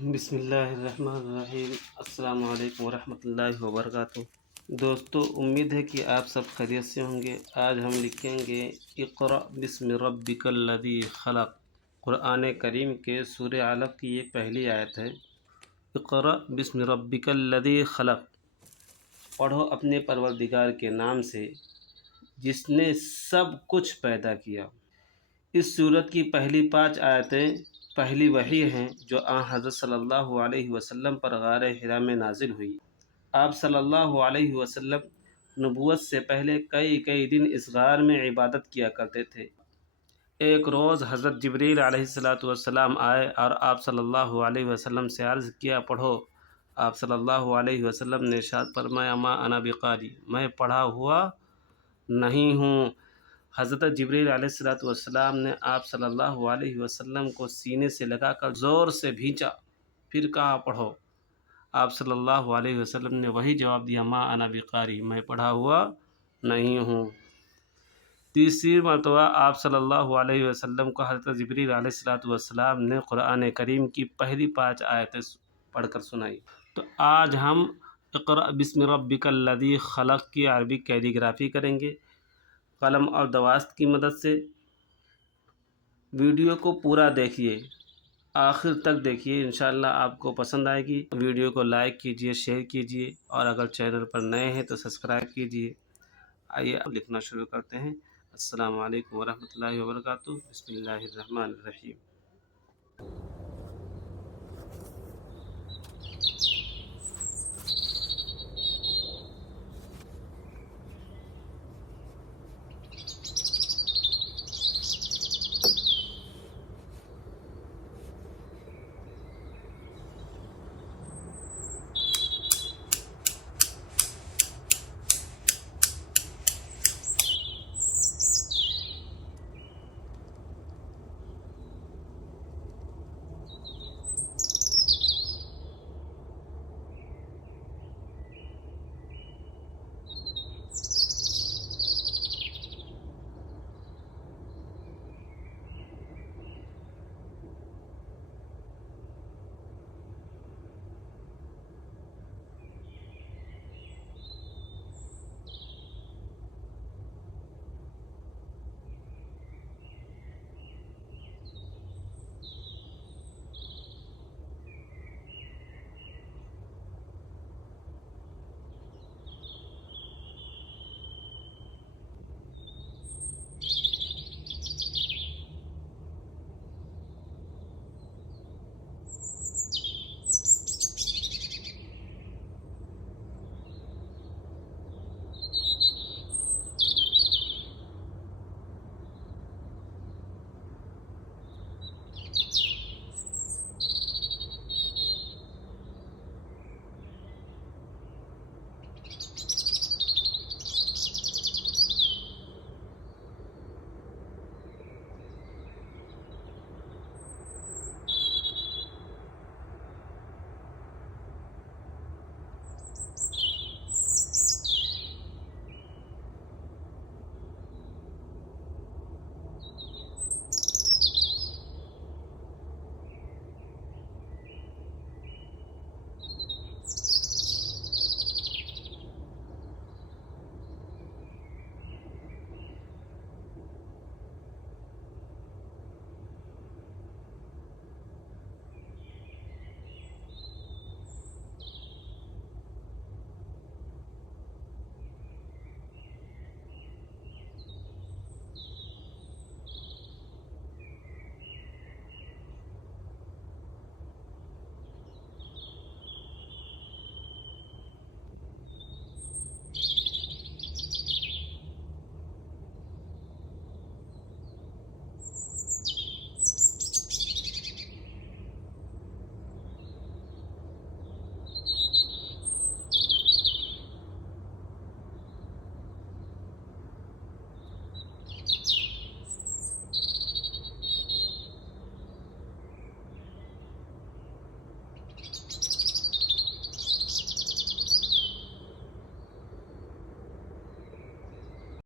بسم اللہ الرحمن الرحیم۔ السلام علیکم ورحمۃ اللہ وبرکاتہ۔ دوستو، امید ہے کہ آپ سب خیریت سے ہوں گے۔ آج ہم لکھیں گے اقرأ بسم ربک الذی خلق۔ قرآن کریم کے سورہ علق کی یہ پہلی آیت ہے۔ اقرأ بسم ربک الذی خلق، پڑھو اپنے پروردگار کے نام سے جس نے سب کچھ پیدا کیا۔ اس سورت کی پہلی 5 آیتیں پہلی وحی ہیں جو حضرت صلی اللہ علیہ وسلم پر غار حرا میں نازل ہوئی۔ آپ صلی اللہ علیہ وسلم نبوت سے پہلے کئی دن اس غار میں عبادت کیا کرتے تھے۔ ایک روز حضرت جبریل علیہ السلام آئے اور آپ صلی اللہ علیہ وسلم سے عرض کیا، پڑھو۔ آپ صلی اللہ علیہ وسلم نے ارشاد فرمایا، ما انا بقاری، میں پڑھا ہوا نہیں ہوں۔ حضرت جبریل علیہ السلام نے آپ صلی اللہ علیہ وسلم کو سینے سے لگا کر زور سے بھینچا، پھر کہا، پڑھو۔ آپ صلی اللہ علیہ وسلم نے وہی جواب دیا، ما انا بقاری، میں پڑھا ہوا نہیں ہوں۔ تیسری مرتبہ آپ صلی اللہ علیہ وسلم کو حضرت جبریل علیہ السلام نے قرآن کریم کی پہلی 5 آیتیں پڑھ کر سنائی۔ تو آج ہم اقرأ بسم ربک الذی خلق کی عربی کیلیگرافی کریں گے قلم اور دوست کی مدد سے۔ ویڈیو کو پورا دیکھیے، آخر تک دیکھیے، انشاءاللہ آپ کو پسند آئے گی۔ ویڈیو کو لائک کیجیے، شیئر کیجیے، اور اگر چینل پر نئے ہیں تو سبسکرائب کیجیے۔ آئیے اب لکھنا شروع کرتے ہیں۔ السلام علیکم ورحمۃ اللہ وبرکاتہ۔ بسم اللہ الرحمن الرحیم۔